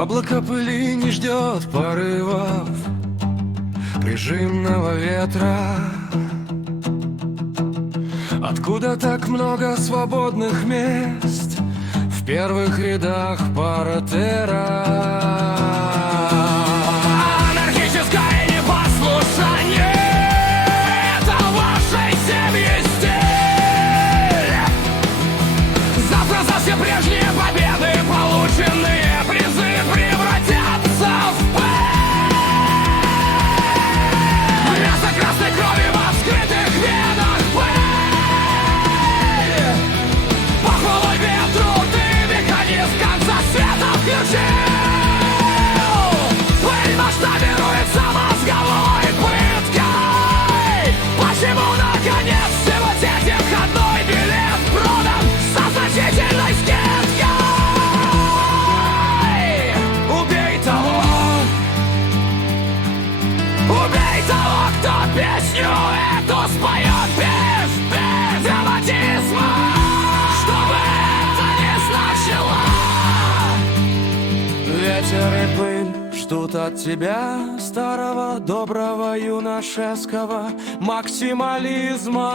Облако пыли не ждет порывов прижимного ветра. Откуда так много свободных мест в первых рядах паратера? Анархическое непослушание — это вашей семьи стиль. Завтра за все прежние победы полученные призы превратятся в пыль. Вместо красной крови во вскрытых венах пыль. Похвалой ветру ты механизм конца света включил. Пыль масштабируется мозговой пыткой. Почему наконец сегодня этим входной билет продан со значительной скидкой? Убей того, кто песню эту споет без драматизма, чтобы это не значило. Ветер и пыль ждут от тебя старого, доброго, юношеского максимализма.